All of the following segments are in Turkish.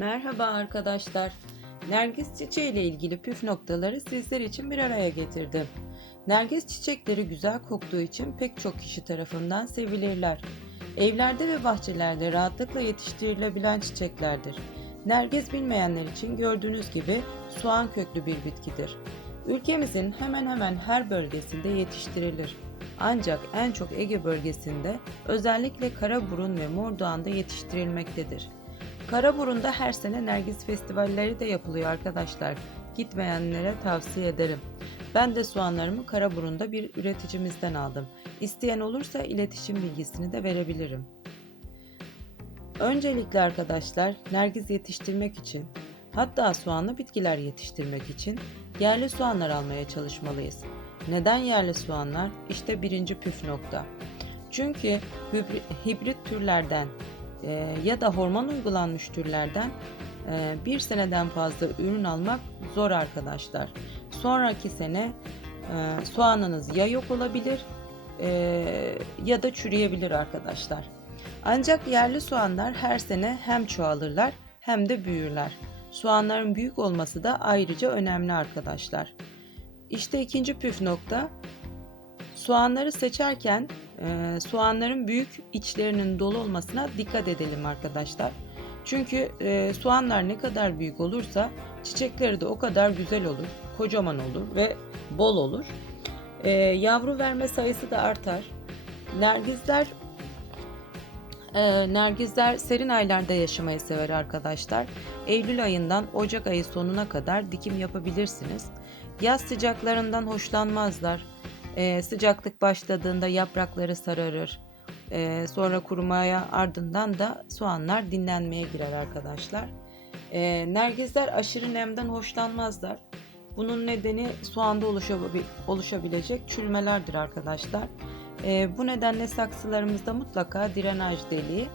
Merhaba arkadaşlar. Nergis çiçeği ile ilgili püf noktaları sizler için bir araya getirdim. Nergis çiçekleri güzel koktuğu için pek çok kişi tarafından sevilirler. Evlerde ve bahçelerde rahatlıkla yetiştirilebilen çiçeklerdir. Nergis bilmeyenler için gördüğünüz gibi soğan köklü bir bitkidir. Ülkemizin hemen hemen her bölgesinde yetiştirilir. Ancak en çok Ege bölgesinde özellikle Karaburun ve Mordoğan'da yetiştirilmektedir. Karaburun'da her sene Nergis festivalleri de yapılıyor arkadaşlar. Gitmeyenlere tavsiye ederim. Ben de soğanlarımı Karaburun'da bir üreticimizden aldım. İsteyen olursa iletişim bilgisini de verebilirim. Öncelikle arkadaşlar Nergis yetiştirmek için hatta soğanlı bitkiler yetiştirmek için yerli soğanlar almaya çalışmalıyız. Neden yerli soğanlar? İşte birinci püf nokta. Çünkü hibri- hibrit türlerden e, ya da hormon uygulanmış türlerden e, bir seneden fazla ürün almak zor arkadaşlar. Sonraki sene e, soğanınız ya yok olabilir e, ya da çürüyebilir arkadaşlar. Ancak yerli soğanlar her sene hem çoğalırlar hem de büyürler. Soğanların büyük olması da ayrıca önemli arkadaşlar. İşte ikinci püf nokta. Soğanları seçerken e, soğanların büyük içlerinin dolu olmasına dikkat edelim arkadaşlar. Çünkü e, soğanlar ne kadar büyük olursa çiçekleri de o kadar güzel olur, kocaman olur ve bol olur. E, yavru verme sayısı da artar. Nergizler e, Nergizler serin aylarda yaşamayı sever arkadaşlar. Eylül ayından Ocak ayı sonuna kadar dikim yapabilirsiniz. Yaz sıcaklarından hoşlanmazlar. Ee, sıcaklık başladığında yaprakları sararır. Ee, sonra kurumaya ardından da soğanlar dinlenmeye girer arkadaşlar. Ee, nergizler aşırı nemden hoşlanmazlar. Bunun nedeni soğanda oluşabi- oluşabilecek çürümelerdir arkadaşlar. Ee, bu nedenle saksılarımızda mutlaka drenaj deliği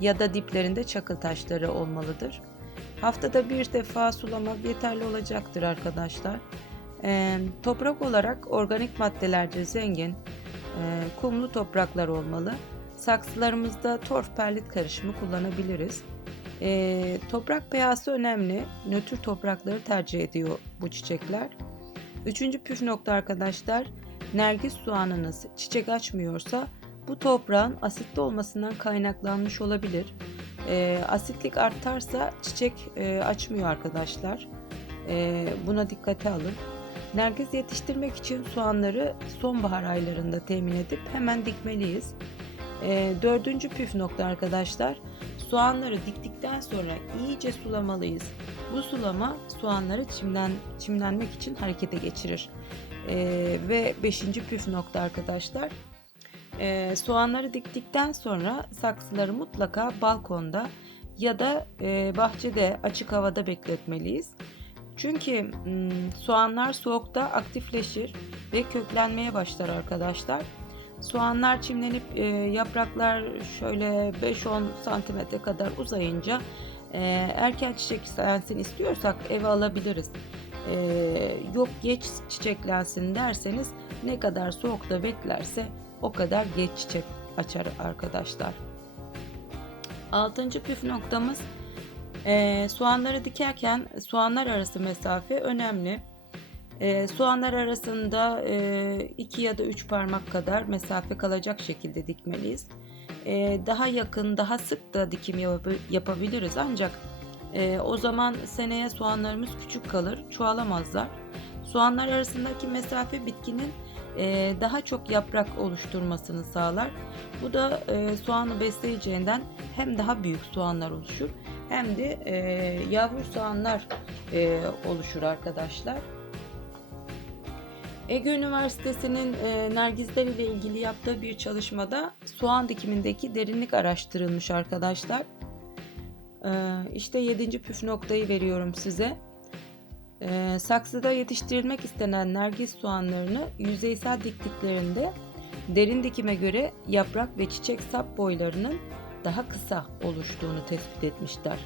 ya da diplerinde çakıl taşları olmalıdır. Haftada bir defa sulamak yeterli olacaktır arkadaşlar. Toprak olarak organik maddelerce zengin e, kumlu topraklar olmalı. Saksılarımızda torf perlit karışımı kullanabiliriz. Toprak pH'si önemli. Nötr toprakları tercih ediyor bu çiçekler. Üçüncü püf nokta arkadaşlar. Nergis soğanınız çiçek açmıyorsa bu toprağın asitli olmasından kaynaklanmış olabilir. Ee, asitlik artarsa çiçek e, açmıyor arkadaşlar. Ee, buna dikkate alın. Nergis yetiştirmek için soğanları sonbahar aylarında temin edip hemen dikmeliyiz. Ee, dördüncü püf nokta arkadaşlar. Soğanları diktikten sonra iyice sulamalıyız. Bu sulama soğanları çimden, çimlenmek için harekete geçirir. Ee, ve beşinci püf nokta arkadaşlar. Ee, soğanları diktikten sonra saksıları mutlaka balkonda ya da e, bahçede açık havada bekletmeliyiz. Çünkü soğanlar soğukta aktifleşir ve köklenmeye başlar arkadaşlar. Soğanlar çimlenip yapraklar şöyle 5-10 santimetre kadar uzayınca erken çiçeklensin istiyorsak eve alabiliriz. Yok geç çiçeklensin derseniz ne kadar soğukta beklerse o kadar geç çiçek açar arkadaşlar. Altıncı püf noktamız ee, soğanları dikerken soğanlar arası mesafe önemli. Ee, soğanlar arasında 2 e, ya da 3 parmak kadar mesafe kalacak şekilde dikmeliyiz. Ee, daha yakın, daha sık da dikim yap- yapabiliriz ancak e, o zaman seneye soğanlarımız küçük kalır, çoğalamazlar. Soğanlar arasındaki mesafe bitkinin e, daha çok yaprak oluşturmasını sağlar. Bu da e, soğanı besleyeceğinden hem daha büyük soğanlar oluşur hem de e, yavru soğanlar e, oluşur arkadaşlar. Ege Üniversitesi'nin e, nergizler ile ilgili yaptığı bir çalışmada soğan dikimindeki derinlik araştırılmış arkadaşlar. E, işte 7. püf noktayı veriyorum size. E, saksıda yetiştirilmek istenen nergis soğanlarını yüzeysel diktiklerinde derin dikime göre yaprak ve çiçek sap boylarının daha kısa oluştuğunu tespit etmişler.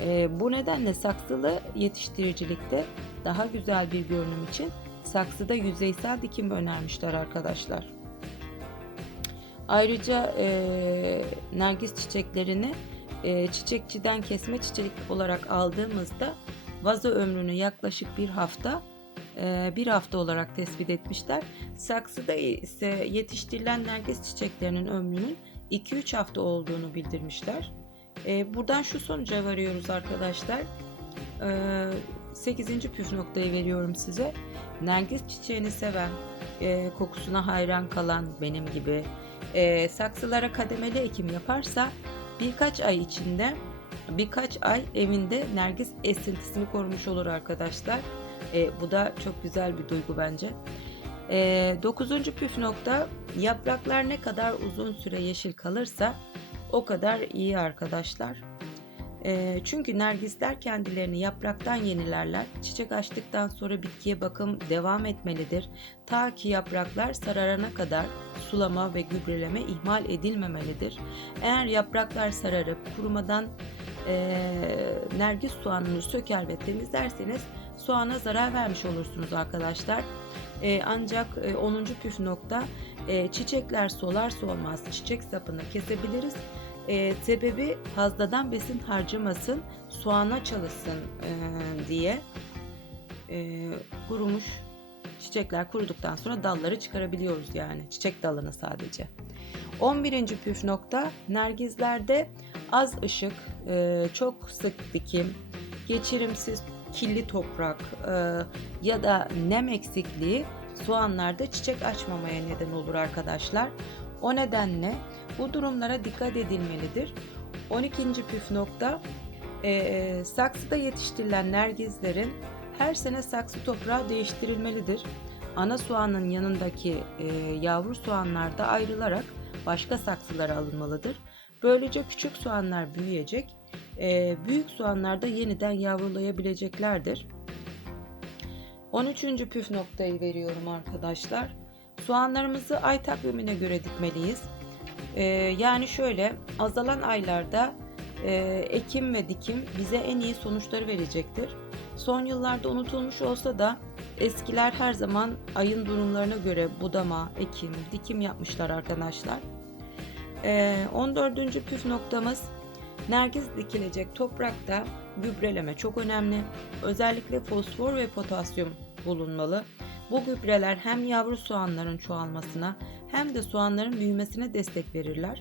E, bu nedenle saksılı yetiştiricilikte daha güzel bir görünüm için saksıda yüzeysel dikim önermişler arkadaşlar. Ayrıca e, nergis çiçeklerini e, çiçekçiden kesme çiçek olarak aldığımızda vazo ömrünü yaklaşık bir hafta e, bir hafta olarak tespit etmişler. Saksıda ise yetiştirilen nergis çiçeklerinin ömrünün 2-3 hafta olduğunu bildirmişler. E, buradan şu sonuca varıyoruz arkadaşlar. E, 8. püf noktayı veriyorum size. Nergis çiçeğini seven, e, kokusuna hayran kalan benim gibi e, saksılara kademeli ekim yaparsa birkaç ay içinde birkaç ay evinde nergis esintisini korumuş olur arkadaşlar. E, bu da çok güzel bir duygu bence. E, dokuzuncu püf nokta yapraklar ne kadar uzun süre yeşil kalırsa o kadar iyi arkadaşlar. E, çünkü nergisler kendilerini yapraktan yenilerler. Çiçek açtıktan sonra bitkiye bakım devam etmelidir. Ta ki yapraklar sararana kadar sulama ve gübreleme ihmal edilmemelidir. Eğer yapraklar sararıp kurumadan e, nergis soğanını söker ve temizlerseniz soğana zarar vermiş olursunuz arkadaşlar. E, ancak e, 10. püf nokta e, çiçekler solar solmaz çiçek sapını kesebiliriz. E, sebebi fazladan besin harcamasın, soğana çalışsın e, diye e, kurumuş çiçekler kuruduktan sonra dalları çıkarabiliyoruz yani çiçek dalını sadece. 11. püf nokta nergizlerde az ışık, e, çok sık dikim, geçirimsiz kirli toprak e, ya da nem eksikliği soğanlarda çiçek açmamaya neden olur arkadaşlar. O nedenle bu durumlara dikkat edilmelidir. 12. püf nokta e, saksıda yetiştirilen nergizlerin her sene saksı toprağı değiştirilmelidir. Ana soğanın yanındaki e, yavru soğanlar da ayrılarak başka saksılara alınmalıdır. Böylece küçük soğanlar büyüyecek, e, büyük soğanlar da yeniden yavrulayabileceklerdir. 13. püf noktayı veriyorum arkadaşlar. Soğanlarımızı ay takvimine göre dikmeliyiz. E, yani şöyle azalan aylarda e, ekim ve dikim bize en iyi sonuçları verecektir. Son yıllarda unutulmuş olsa da eskiler her zaman ayın durumlarına göre budama, ekim, dikim yapmışlar arkadaşlar. Ee, 14. püf noktamız nergis dikilecek toprakta gübreleme çok önemli. Özellikle fosfor ve potasyum bulunmalı. Bu gübreler hem yavru soğanların çoğalmasına hem de soğanların büyümesine destek verirler.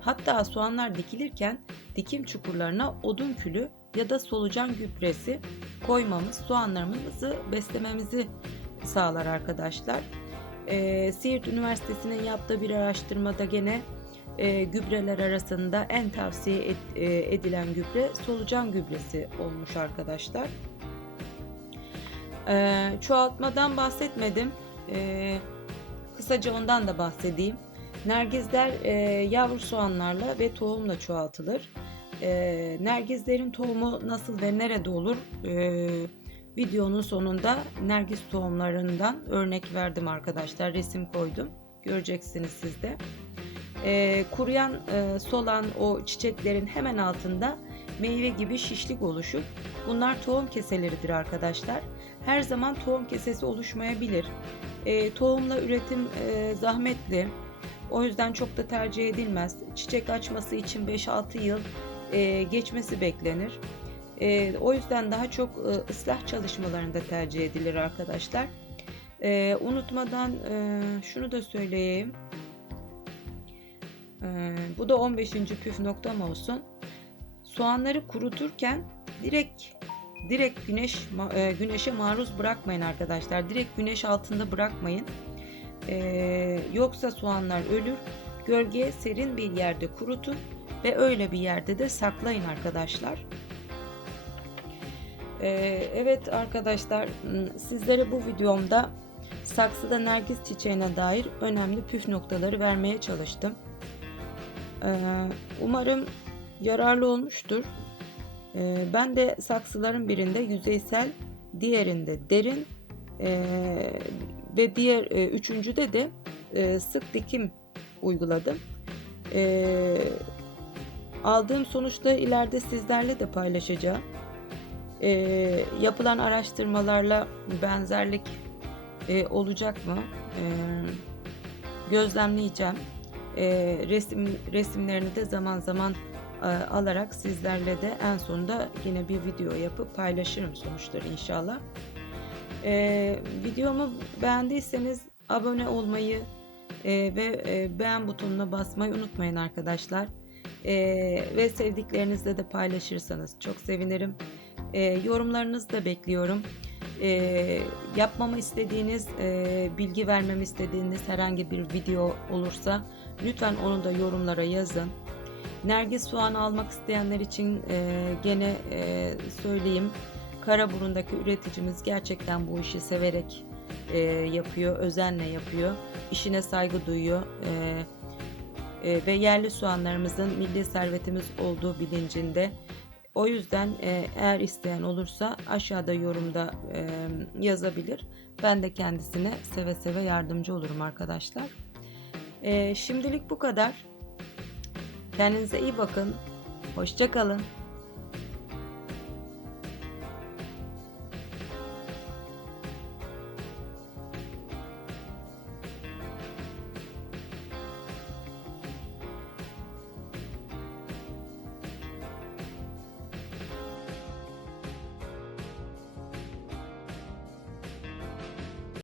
Hatta soğanlar dikilirken dikim çukurlarına odun külü ya da solucan gübresi koymamız soğanlarımızı beslememizi sağlar arkadaşlar. Ee, Siirt Üniversitesi'nin yaptığı bir araştırmada gene e, gübreler arasında en tavsiye et, e, edilen gübre solucan gübresi olmuş arkadaşlar. E, çoğaltmadan bahsetmedim. E, kısaca ondan da bahsedeyim. Nergizler e, yavru soğanlarla ve tohumla çoğaltılır. E, nergizlerin tohumu nasıl ve nerede olur? E, videonun sonunda nergis tohumlarından örnek verdim arkadaşlar. Resim koydum. Göreceksiniz siz de. E, kuruyan, e, solan o çiçeklerin hemen altında meyve gibi şişlik oluşur. Bunlar tohum keseleridir arkadaşlar. Her zaman tohum kesesi oluşmayabilir. E, tohumla üretim e, zahmetli. O yüzden çok da tercih edilmez. Çiçek açması için 5-6 yıl e, geçmesi beklenir. E, o yüzden daha çok e, ıslah çalışmalarında tercih edilir arkadaşlar. E, unutmadan e, şunu da söyleyeyim. E, bu da 15. püf noktam olsun. Soğanları kuruturken direkt direkt güneş e, güneşe maruz bırakmayın arkadaşlar. Direkt güneş altında bırakmayın. E, yoksa soğanlar ölür. Gölgeye serin bir yerde kurutun ve öyle bir yerde de saklayın arkadaşlar. E, evet arkadaşlar sizlere bu videomda saksıda nergis çiçeğine dair önemli püf noktaları vermeye çalıştım. E, umarım yararlı olmuştur. E, ben de saksıların birinde yüzeysel, diğerinde derin e, ve diğer e, üçüncüde de e, sık dikim uyguladım. Aldığım sonuçları ileride sizlerle de paylaşacağım. Yapılan araştırmalarla benzerlik e, olacak mı? Gözlemleyeceğim. E, resim resimlerini de zaman zaman e, alarak sizlerle de en sonunda yine bir video yapıp paylaşırım sonuçları inşallah. E, videomu beğendiyseniz abone olmayı e, ve e, beğen butonuna basmayı unutmayın arkadaşlar. E, ve sevdiklerinizle de paylaşırsanız çok sevinirim. E, yorumlarınızı da bekliyorum. E, yapmamı istediğiniz, e, bilgi vermemi istediğiniz herhangi bir video olursa lütfen onu da yorumlara yazın. Nergis soğanı almak isteyenler için e, gene e, söyleyeyim. Karaburun'daki üreticimiz gerçekten bu işi severek e, yapıyor, özenle yapıyor. İşine saygı duyuyor. E, e, ve yerli soğanlarımızın milli servetimiz olduğu bilincinde. O yüzden e, eğer isteyen olursa aşağıda yorumda e, yazabilir. Ben de kendisine seve seve yardımcı olurum arkadaşlar. E, şimdilik bu kadar. Kendinize iyi bakın. Hoşça kalın.